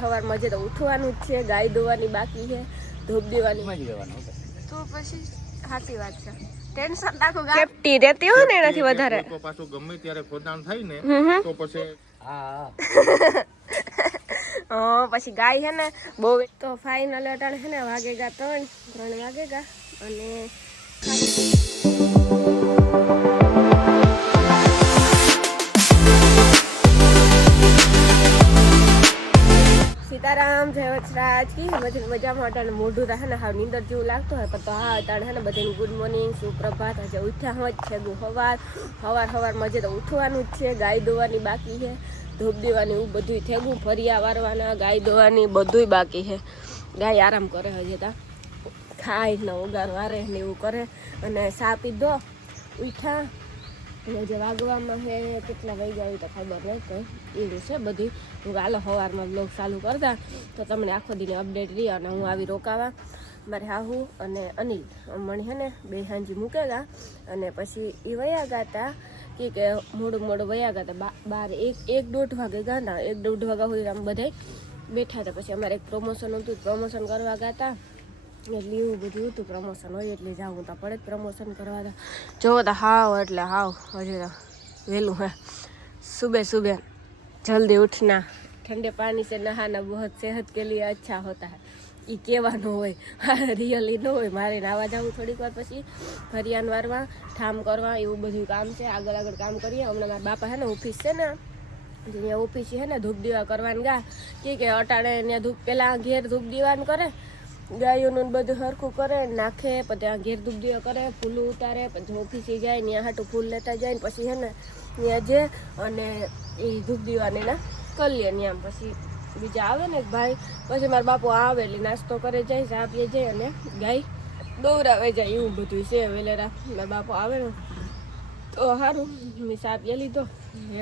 સવારમાં જે તો ઉઠવાનું જ છે, ગાય દોવાની બાકી છે, ધૂપ દેવાની તો પછી સાચી વાત છે. ટેન્શન રાખો સેફટી રહેતી હોય ને એનાથી વધારે તો પાછું ગમે ત્યારે ખોદાણ થાય ને તો પછી પછી ગાય છે ને બહુ તો ફાઇનલ અટાણે છે ને વાગેગા 3 વાગેગા અને સીતારામ જય વચરાજ કી બધી મજામાં. અટાણે મોઢું રહે ને હાવ નીંદર જેવું લાગતું હોય પણ તો હા અટાણે છે ને બધાને ગુડ મોર્નિંગ સુપ્રભાત. હજે ઉઠ્યા હોય જ છે સવારમાં જે તો ઉઠવાનું જ છે, ગાય દોવાની બાકી છે, ધૂપ દેવાની એવું બધું થેગું, ફરિયા વારવાના, ગાય દોવાની બધુંય બાકી છે. ગાય આરામ કરે હજી તા ખાય ને ઉગાર વારે ને એવું કરે અને સા પીધો ઉઠ્યા. જે વાગવામાં છે કેટલા વાગ્યા આવી તો ખબર નહીં કંઈ એવું છે બધી. હું હાલો સવારમાં બ્લોગ ચાલુ કરતા તો તમને આખો દિને અપડેટ રહી. અને હું આવી રોકાવા મારે હાહુ અને અનિલ મને છે ને બે હાંજી મૂકેલા અને પછી એ વયા ગયા હતા કે મોડું વયા ગયા હતા 1-1:30 વાગે ગયા હતા. 1-1:30 વાગ્યા હોય આમ બધા બેઠા હતા. પછી અમારે એક પ્રમોશન હતું, પ્રમોશન કરવા ગયા હતા એટલે એવું બધું હતું. પ્રમોશન હોય એટલે જાઉં તો પડે જ પ્રમોશન કરવા હતા. જોવો તો હાવ એટલે હાવ હજી વહેલું હે. સુબહ જલ્દી ઉઠના, ઠંડે પાણી से नहाना बहुत सेहत के लिए अच्छा होता है. એ કહેવાનું હોય, રિયલી ન હોય. મારે નાવા જવું થોડીક વાર પછી ફરિયાન વારવા, ઠામ કરવા એવું બધું કામ છે. આગળ કામ કરીએ. હમણાં મારા બાપા છે ને ઓફિસ છે ને ત્યાં ઓફિસ છે ને ધૂપ દીવા કરવાનું ગા કે અટાણે ત્યાં ધૂપ પહેલાં ઘેર ધૂપ દીવાનું કરે, ગાયોનું બધું સરખું કરે નાખે, પછી ત્યાં ઘેર ધૂપ દીવા કરે, ફૂલું ઉતારે, પછી ઓફિસે જાય ત્યાં હાટું ફૂલ લેતા જાય ને પછી છે ને ત્યાં જે અને એ ધૂપ દીવાને ના કરીએ ત્યાં. પછી બીજા આવે ને ભાઈ, પછી મારા બાપુ આવે એટલે નાસ્તો કરે જાય, ચા પીએ જાય અને ગાય દોરાવે જાય એવું બધું છે. વેલેરા મારા બાપુ આવે ને તો સારું મેં ચા પીએ લીધો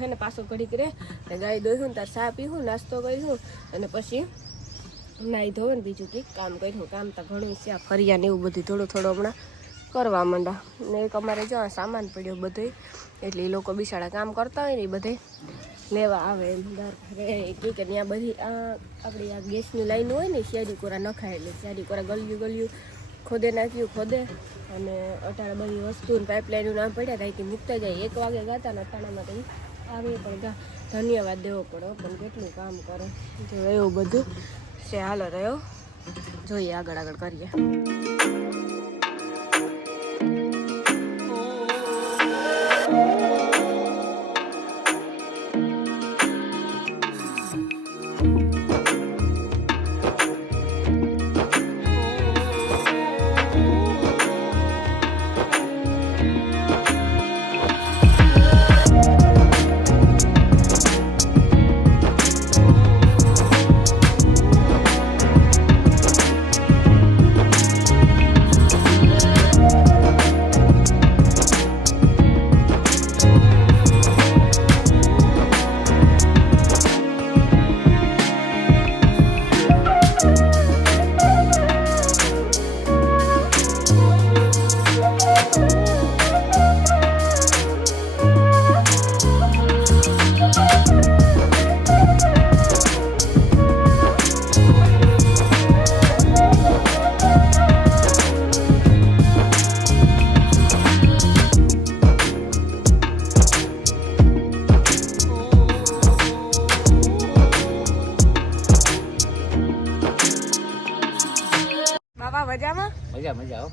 છે ને પાછો ઘડીક રહે ગાય દોઈશું તાર ચા પીવું, નાસ્તો કરીશું અને પછી નાહી ધોવે ને બીજું કંઈક કામ કર્યું. કામ તો ઘણું છે, આ ફરિયા ને એવું બધું થોડું હમણાં કરવા માંડા. ને એક અમારે જો સામાન પડ્યો બધું એટલે એ લોકો બિચારા કામ કરતા હોય ને એ બધે લેવા આવે એમ દર કે ત્યાં બધી આપણી આ ગેસની લાઈન હોય ને શિયાળી કોરા નખાયેલી, શિયાળી કોરા ગળ્યું ખોદે નાખ્યું અને અટાણે બધી વસ્તુ પાઇપલાઇનનું નામ પડ્યા હતા કે મૂકતા જાય. 1 વાગે ગાતા ને અટાણામાં તો આવે પણ ધન્યવાદ દેવો પડે પણ કેટલું કામ કરે જો એવું બધું છે. હાલો રહ્યો જોઈએ આગળ કરીએ. મજા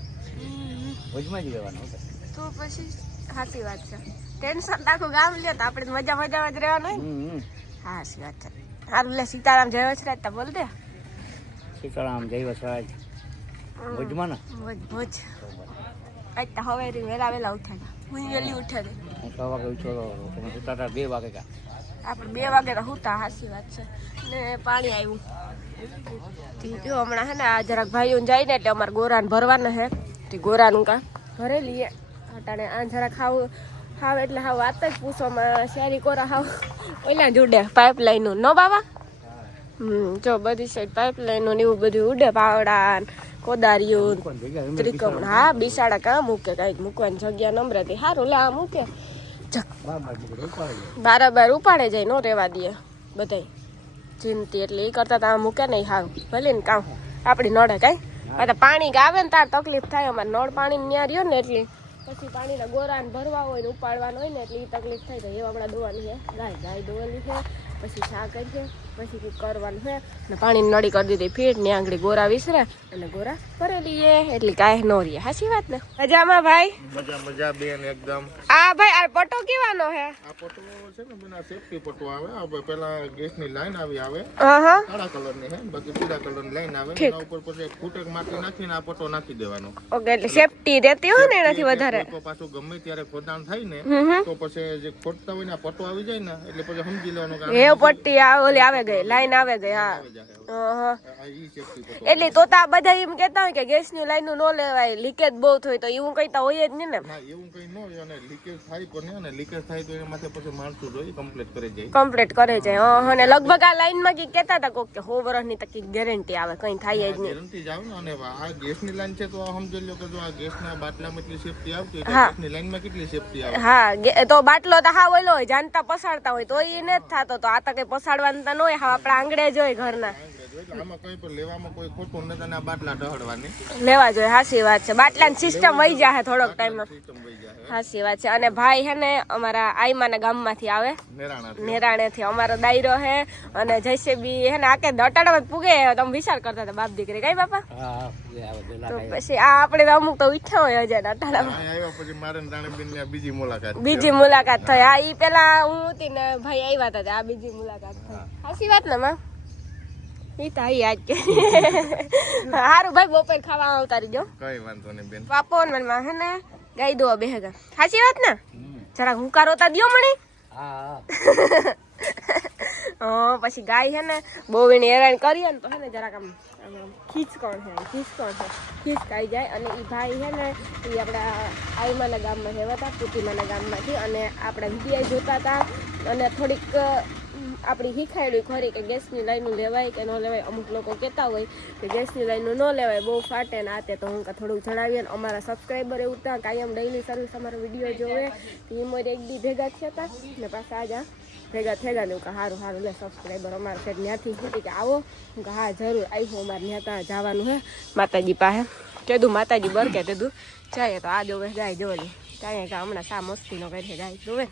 ભુજમાં જ રહેવાનું તો પછી સાચી વાત છે. ટેન્શન રાખો ગામ લે તો આપણે મજામાં જ રહેવાનું હોય. હા સાચી વાત છે. સારું લે સીતારામ જય વચરાજ તા બોલ દે. સીતારામ જય વચરાજ ભુજમાં ને ભુજ આજ તો હવે વેલા ઉઠ્યા. હું વેલી ઉઠે દે 6 વાગે ઉઠ્યો તમે સુતા હતા 2 વાગે કા આપણે 2 વાગે તો સુતા. સાચી વાત છે. ને પાણી આવ્યું જો હમણાં હે ને આ જરાક ભાઈઓ જાય ને એટલે અમારે ગોરાને ભરવાના હે તે ગોરાનું કામ ભરે લઈએ. અટાણે આ જરાક હાવ એટલે હાવ વાત જ પૂછવામાં શેરી કોરા હાવ ઓલા જ ઉડે પાઇપલાઇનનું ન બાબા. જો બધી સાઈડ પાઇપલાઇનનું એવું બધું ઉડે, પાવડા કોદારીઓ ત્રિકમ. હા બિસાડા કાં મૂકે કાંઈક મૂકવાની જગ્યા નંબરેથી સારું લે આ મૂકે બાર ઉપાડે જાય, નો રહેવા દે બધાય. ચિંતી એટલે એ કરતા તો મૂકે નહીં હાવ ભલે ને કામ આપણી નળે કાંઈ તો પાણી આવે ને તાર તકલીફ થાય અમારે નળ પાણી ન્યા રહ્યો ને એટલે પછી પાણીના ગોરાને ભરવા હોય ને ઉપાડવાનું હોય ને એટલે એ તકલીફ થાય તો એ આપણા દોવાની છે ગાય દોવાની છે પછી ચા કરી છે પછી કંઈક કરવાનું છે ને પાણીની નળી કરી દીધી ફીટ ને આંગળી ગોરા વિસરે અને ગોરા ભરેલી છે એટલે કાંઈ ન રહીએ સાચી વાત ને મજામાં ભાઈ મજા બેન એકદમ આ ભાઈ આ પટો કેવાનો છે આ પટો છે ને બેન સેફટી પટો આવે આ પેલા ગેસની લાઈન આવે હા કાળા કલરની છે બાકી પીળા કલરની લાઈન આવે એના ઉપર પછી ફૂટેક માટી નાખીને આ પટો નાખી દેવાનો ઓકે એટલે સેફટી રહેતી હોય ને એનાથી વધારે તો પાછું ગમે ત્યારે ખોદાણ થાય ને તો પછી જે ખોદતા હોય ને આ પટો આવી જાય ને એટલે પછી સમજી લેવાનું કે એ પટ્ટી ઓલી આવે ગઈ લાઈન આવે ગઈ હા એટલે તો આ બધા એમ કેતા હોય કે ગેસ ની લાઈન નો લેવાય લીકેજ બહુ થાય તો એવું કઈતા હોય જ નહીં ને એવું કઈ ન હોય અને લીકેજ થાય પણ ને લીકેજ થાય તો એના માથે પછી માણસું જોઈ કમ્પ્લીટ કરી જાય અને લગભગ આ લાઈન માં કી કેતા હતા કોક કે 100 વર્ષની તક ગેરંટી આવે કઈ થાય જ નહીં ગેરંટી જ આવે ને અને આ ગેસ ની લાઈન છે તો સમજી લો કે જો આ ગેસ ના બાટલામાં એટલી સેફટી આવતી હોય ગેસ ની લાઈન માં કેટલી સેફટી આવે હા તો બાટલો તો હા ઓલો હોય જાણતા પસાડતા હોય તો એ ને જ થતો તો આ તો કઈ પસાડવાનું તો ન હોય હા આપણા આંગળે જ હોય ઘરના આમાં કઈ પણ લેવામાં કોઈ ખોટું નથી અને આ બાટલા ઢહડવાની લેવા જોઈએ હાસી વાત છે બાટલાની સિસ્ટમ વહી જાય થોડોક ટાઈમમાં હાસી વાત છે અને ભાઈ હે ને અમારા આઈમાના ગામમાંથી આવે નેરાણેથી અમારો દાયરો હે અને જૈસે બી હે ને આકે દટાડામાં પૂગે તમે વિચાર કરતા હતા બાપ દીકરી કઈ બાપા તો પછી આ આપણે અમુક તો ઈચ્છા હોય હજાર દટાડામાં બીજી મુલાકાત થઈ હા ઈ પેલા હું હતી ને ભાઈ આવ્યા હતા આ બીજી મુલાકાત થઈ હાસી વાત ને માં ઈ તો આઈ આજ કે હારું ભાઈ બપોર ખાવા આવતા રહીજો કઈ વાંધો નહીં બેન પાપો ને હે ને ગાઈ દો બેહગા સાચી વાત ને જરા હુંકારો તા દ્યો મણી હા પછી ગાય હે ને બહુ એને હેરાન કરીએ ને તો હે ને જરાક આમ ખીચકાઈ જાય અને એ ભાઈ હે ને એ આપણા આઈમાના ગામમાં રહેવા હતા પુતીમાના ગામમાંથી અને આપણા વિડીયો જોતા હતા અને થોડીક આપણી શીખાડ્યું ખરી કે ગેસની લાઈનું લેવાય કે ન લેવાય અમુક લોકો કહેતા હોય કે ગેસની લાઈનું ન લેવાય બહુ ફાટે ને આતે તો હું થોડુંક જણાવીએ ને અમારા સબસ્ક્રાઈબર એવું ત્યાં કાયમ ડેઈલી સર્વિસ અમારો વિડીયો જોવે તો એ મોરે એક દી ભેગા થયા હતા ને પાછા આજે ભેગા થયા ને કે સારું લે સબસ્ક્રાઈબર અમારે સાઈડ ત્યાંથી હતી કે આવો કે હા જરૂર આવ્યું અમારે ત્યાં જવાનું હે માતાજી પાસે કીધું માતાજી બર કે કીધું જાય તો આ જોવે ગાય જોવે ત્યાં કે હમણાં શા મસ્તીનો કરી ગાય જોવે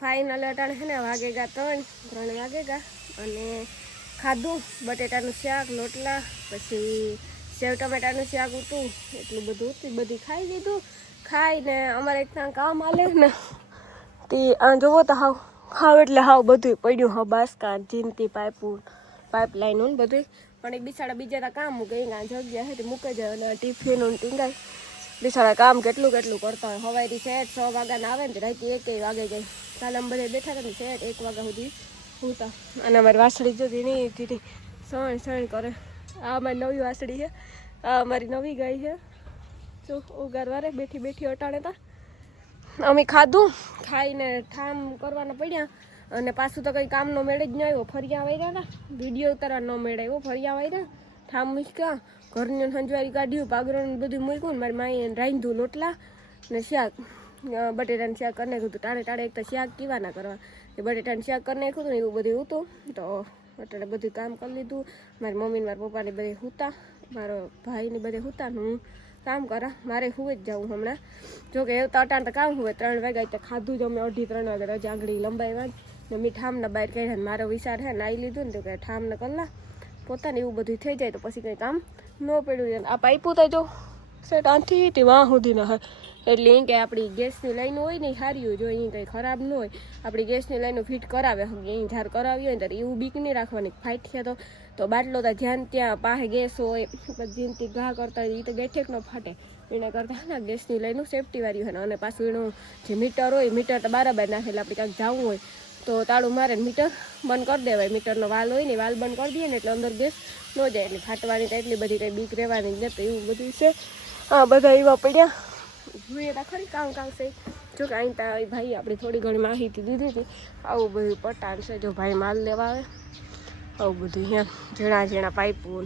ફાઇનલ અટાણે છે ને વાગેગા 3 વાગેગા અને ખાધું બટેટાનું શાક લોટલા પછી સેવ ટમેટાનું શાક હતું એટલું બધું હતું બધી ખાઈ લીધું ખાઈને અમારે એક કામ આલે ને તે આ જોવો તો હાવ એટલે હાવ બધું પડ્યું હા બાસકા ચીનતી પાઇપલાઇન બધું પણ એ બિચારા બીજા કામ મૂકે જગ્યા હતી મૂકે જાય અને ટિફિન ટીંગાય બિચારા કામ કેટલું કરતા હોય હવારી સેટ 6 વાગ્યાના આવે ને રાતે 1 વાગે જાય કાલે અમે બધા બેઠા હતા ને સેટ 1 વાગ્યા સુધી હોતા અને અમારી વાસળી જોતી નહીં દીધી સણ કરે આ અમારી નવી વાસળી છે આ અમારી નવી ગાય છે જો ઉગારવારે બેઠી અટાણે તા અમે ખાધું ખાઈને ઠામ કરવાના પડ્યા અને પાછું તો કંઈ કામનો મેળ જ ન આવ્યો ફરિયા વાર્યા હતા વિડીયો ઉતારવા ન મેળ આવ્યો ફરિયા વાર્યા ઠામ મૂક્યા ઘરની સંજવારી કાઢ્યું પાગરણ બધું મૂક્યું ને મારી માએ રાંધ્યું લોટલા ને શાક બટેટાનું શાક કરી નાખ્યું હતું ટાણે એક તો શાક કીવાના કરવા એ બટેટાનું શાક કરી નાખ્યું હતું ને એવું બધું હતું તો અત્યારે બધું કામ કરી લીધું મારી મમ્મી ને મારા પપ્પાને બધે સૂતા મારો ભાઈને બધે સૂતા ને હું કામ કરા મારે સુઈ જ જાઉં હમણાં જોકે એવું તો અટાણ તો કામ હોય 3 વાગ્યા તો ખાધું જ અમે 2:30 વાગે રજા આંગળી લંબાવ્યા ને મીઠામને બહાર કાઢ્યા મારો વિચાર છે નાઈ લીધું ને તો કે ઠામને કલા પોતાને એવું બધું થઈ જાય તો પછી કંઈ કામ ન પડ્યું આ પાઇપું તો જો સેટ આથી વાં સુધીના હોય એટલે એ કે આપણી ગેસની લાઈન હોય ને સારી હોય જો અહીં કંઈ ખરાબ ન હોય આપણી ગેસની લાઈનો ફિટ કરાવે અહીં ધાર કરાવી હોય ને ત્યારે એવું બીક નહીં રાખવાની ફાઇટ થયા તો બાટલો તો જ્યાં ત્યાં પાસે ગેસ હોય જીનથી ઘા કરતા હોય એ તો બેઠેક ન ફાટે એના કરતાં ને ગેસની લાઈનું સેફટીવાળી હોય ને અને પાછું એનું જે મીટર હોય મીટર તો બરાબર નાખેલા આપણે ક્યાંક જવું હોય તો તાળું મારે મીટર બંધ કરી દેવાય મીટરનો વાલ હોય ને વાલ બંધ કરી દઈએ ને એટલે અંદર ગેસ ન જાય એટલે ફાટવાની તો એટલી બધી કંઈ બીક રહેવાની જ નથી એવું બધું છે હા બધા એવા પડ્યા જોઈએ તો ખરી કામ છે જો કે અહીં ત્યાં ભાઈ આપણી થોડી ઘણી માહિતી દીધી હતી આવું બધું પટાણ છે જો ભાઈ માલ લેવા આવે આવું બધું ઝીણા ઝીણા પાઇપો